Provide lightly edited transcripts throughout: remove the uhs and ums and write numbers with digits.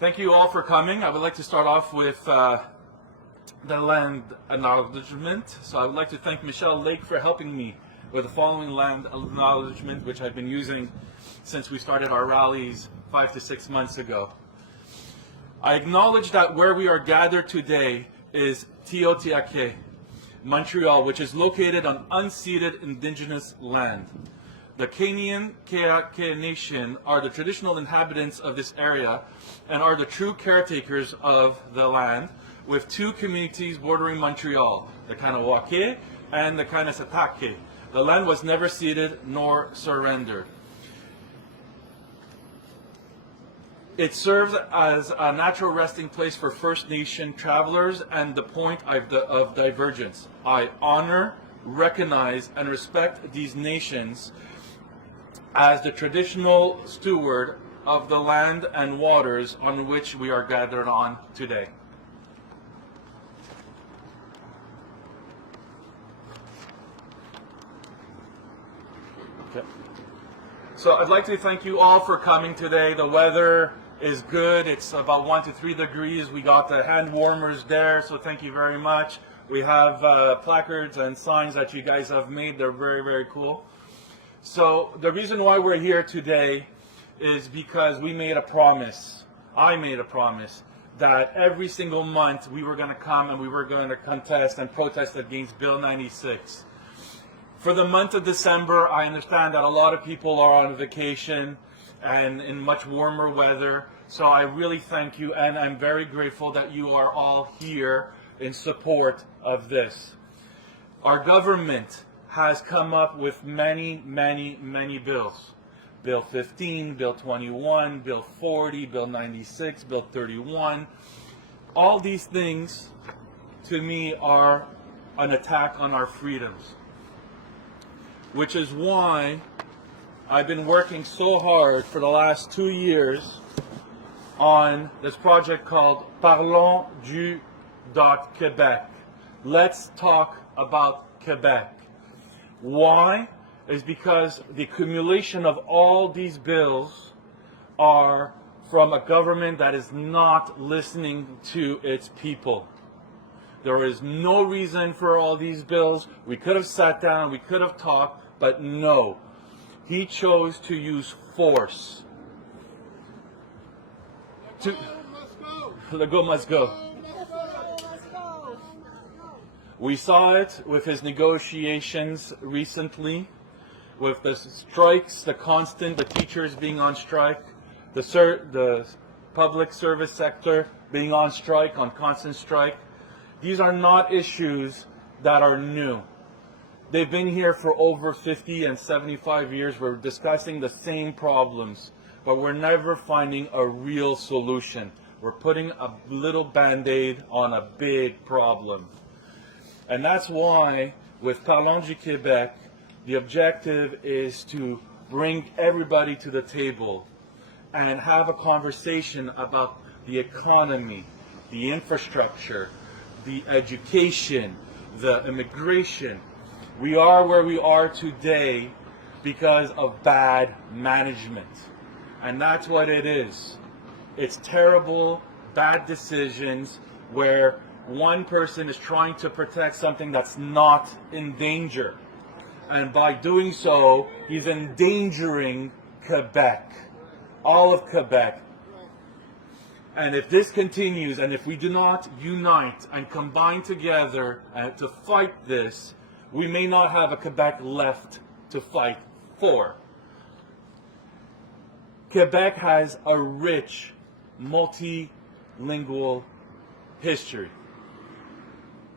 Thank you all for coming. I would like to start off with the land acknowledgement. So I would like to thank Michelle Lake for helping me with the following land acknowledgement, which I've been using since we started our rallies 5 to 6 months ago. I acknowledge that where we are gathered today is Tiohtià:ke, Montreal, which is located on unceded indigenous land. The Canadian Keake Nation are the traditional inhabitants of this area and are the true caretakers of the land, with two communities bordering Montreal, the Kanawake and the Kanesatake. The land was never ceded nor surrendered. It serves as a natural resting place for First Nation travelers and the point of divergence. I honor, recognize, and respect these nations as the traditional steward of the land and waters on which we are gathered on today. Okay. So I'd like to thank you all for coming today. The weather is good. It's about 1 to 3 degrees. We got the hand warmers there, so thank you very much. We have placards and signs that you guys have made. They're very, very cool. So the reason why we're here today is because we made a promise. I made a promise that every single month we were going to come and we were going to contest and protest against Bill 96. For the month of December, I understand that a lot of people are on vacation and in much warmer weather. So I really thank you, and I'm very grateful that you are all here in support of this. Our government has come up with many, many, many bills. Bill 15, Bill 21, Bill 40, Bill 96, Bill 31. All these things, to me, are an attack on our freedoms. Which is why I've been working so hard for the last 2 years on this project called Parlons du Québec. Let's talk about Quebec. Why? Is because the accumulation of all these bills are from a government that is not listening to its people. There is no reason for all these bills. We could have sat down, we could have talked, but no. He chose to use force. The go must go. We saw it with his negotiations recently, with the strikes, the teachers being on strike, the public service sector being on strike, on constant strike. These are not issues that are new. They've been here for over 50 and 75 years. We're discussing the same problems, but we're never finding a real solution. We're putting a little band-aid on a big problem. And that's why, with Parlons du Québec, the objective is to bring everybody to the table and have a conversation about the economy, the infrastructure, the education, the immigration. We are where we are today because of bad management. And that's what it is. It's terrible, bad decisions where one person is trying to protect something that's not in danger. And by doing so, he's endangering Quebec, all of Quebec. And if this continues, and if we do not unite and combine together to fight this, we may not have a Quebec left to fight for. Quebec has a rich, multilingual history.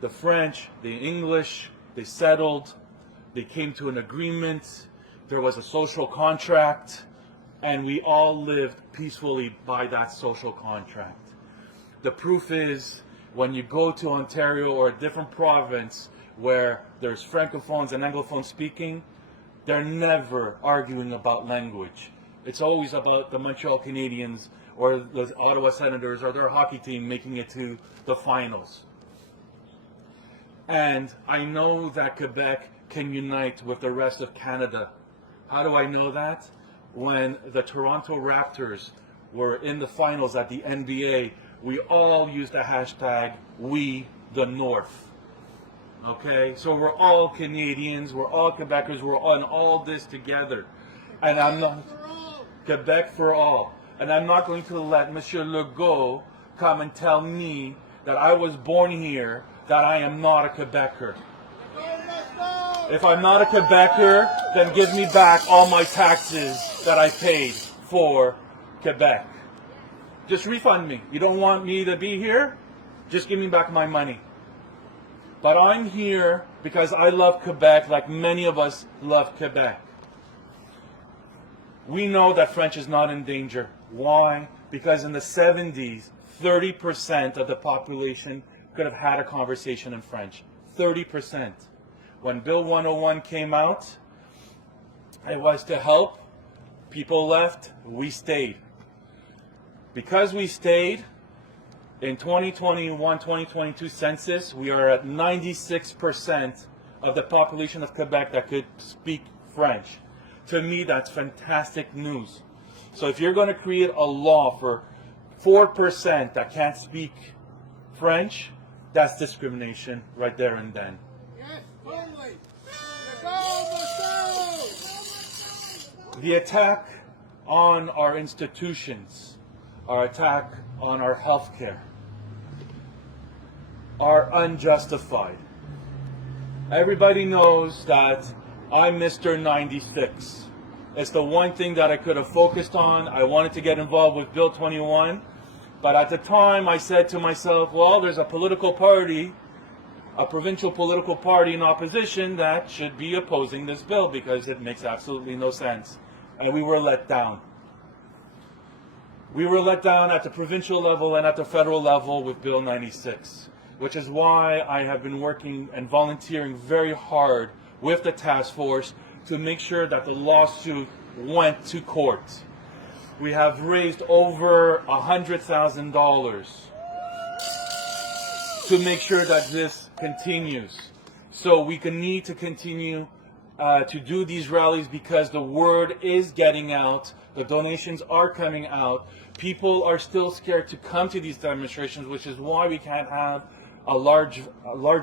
The French, the English, they settled, they came to an agreement, there was a social contract, and we all lived peacefully by that social contract. The proof is, when you go to Ontario or a different province where there's francophones and anglophones speaking, they're never arguing about language. It's always about the Montreal Canadiens or the Ottawa Senators or their hockey team making it to the finals. And I know that Quebec can unite with the rest of Canada. How do I know that? When the Toronto Raptors were in the finals at the NBA, we all used the hashtag We the North. Okay, so we're all Canadians, we're all Quebecers, we're on all this together. And I'm not Quebec for all. And I'm not going to let Monsieur Legault come and tell me that I was born here, that I am not a Quebecer. If I'm not a Quebecer, then give me back all my taxes that I paid for Quebec. Just refund me. You don't want me to be here? Just give me back my money. But I'm here because I love Quebec like many of us love Quebec. We know that French is not in danger. Why? Because in the 70s, 30% of the population could have had a conversation in French. 30%. When Bill 101 came out, it was to help. People left, we stayed. Because we stayed, in 2021-2022 census, we are at 96% of the population of Quebec that could speak French. To me, that's fantastic news. So if you're going to create a law for 4% that can't speak French, that's discrimination right there and then. Yes, totally. The attack on our institutions, our attack on our health care, are unjustified. Everybody knows that I'm Mr. 96. It's the one thing that I could have focused on. I wanted to get involved with Bill 21, but at the time I said to myself, well, there's a political party, a provincial political party in opposition that should be opposing this bill because it makes absolutely no sense. And we were let down. We were let down at the provincial level and at the federal level with Bill 96, which is why I have been working and volunteering very hard with the task force to make sure that the lawsuit went to court. We have raised over $100,000 to make sure that this continues. So we need to continue to do these rallies because the word is getting out, the donations are coming out, people are still scared to come to these demonstrations, which is why we can't have a large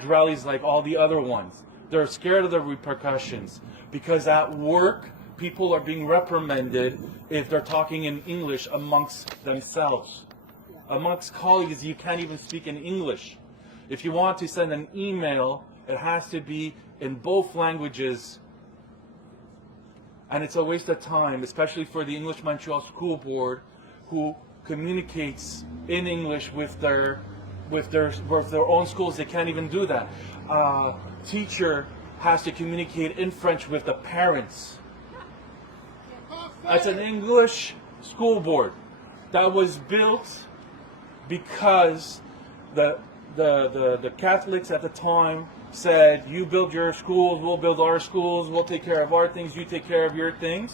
rallies like all the other ones. They're scared of the repercussions because at work, people are being reprimanded if they're talking in English amongst themselves. Amongst colleagues, you can't even speak in English. If you want to send an email, it has to be in both languages. And it's a waste of time, especially for the English Montreal School Board, who communicates in English with their own schools. They can't even do that. Teacher has to communicate in French with the parents. It's an English school board that was built because the Catholics at the time said, you build your schools, we'll build our schools, we'll take care of our things, you take care of your things.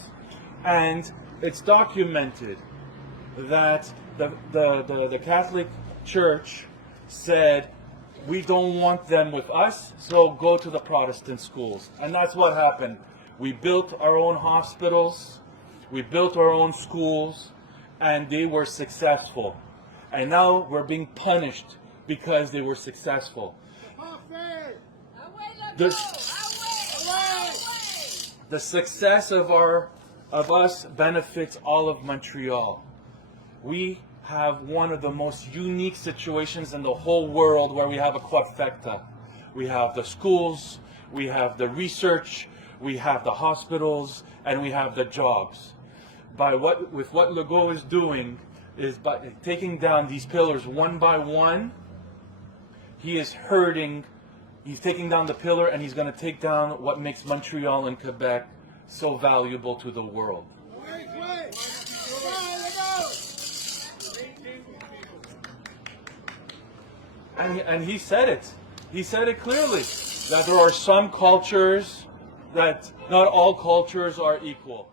And it's documented that the Catholic Church said, we don't want them with us, so go to the Protestant schools. And that's what happened. We built our own hospitals, we built our own schools, and they were successful. And now we're being punished because they were successful. The success of us benefits all of Montreal. We have one of the most unique situations in the whole world where we have a quadfecta. We have the schools, we have the research, we have the hospitals, and we have the jobs. With what Legault is doing is by taking down these pillars one by one, he is hurting. He's taking down the pillar, and he's going to take down what makes Montreal and Quebec so valuable to the world. And he said it. He said it clearly, that there are some cultures, that not all cultures are equal.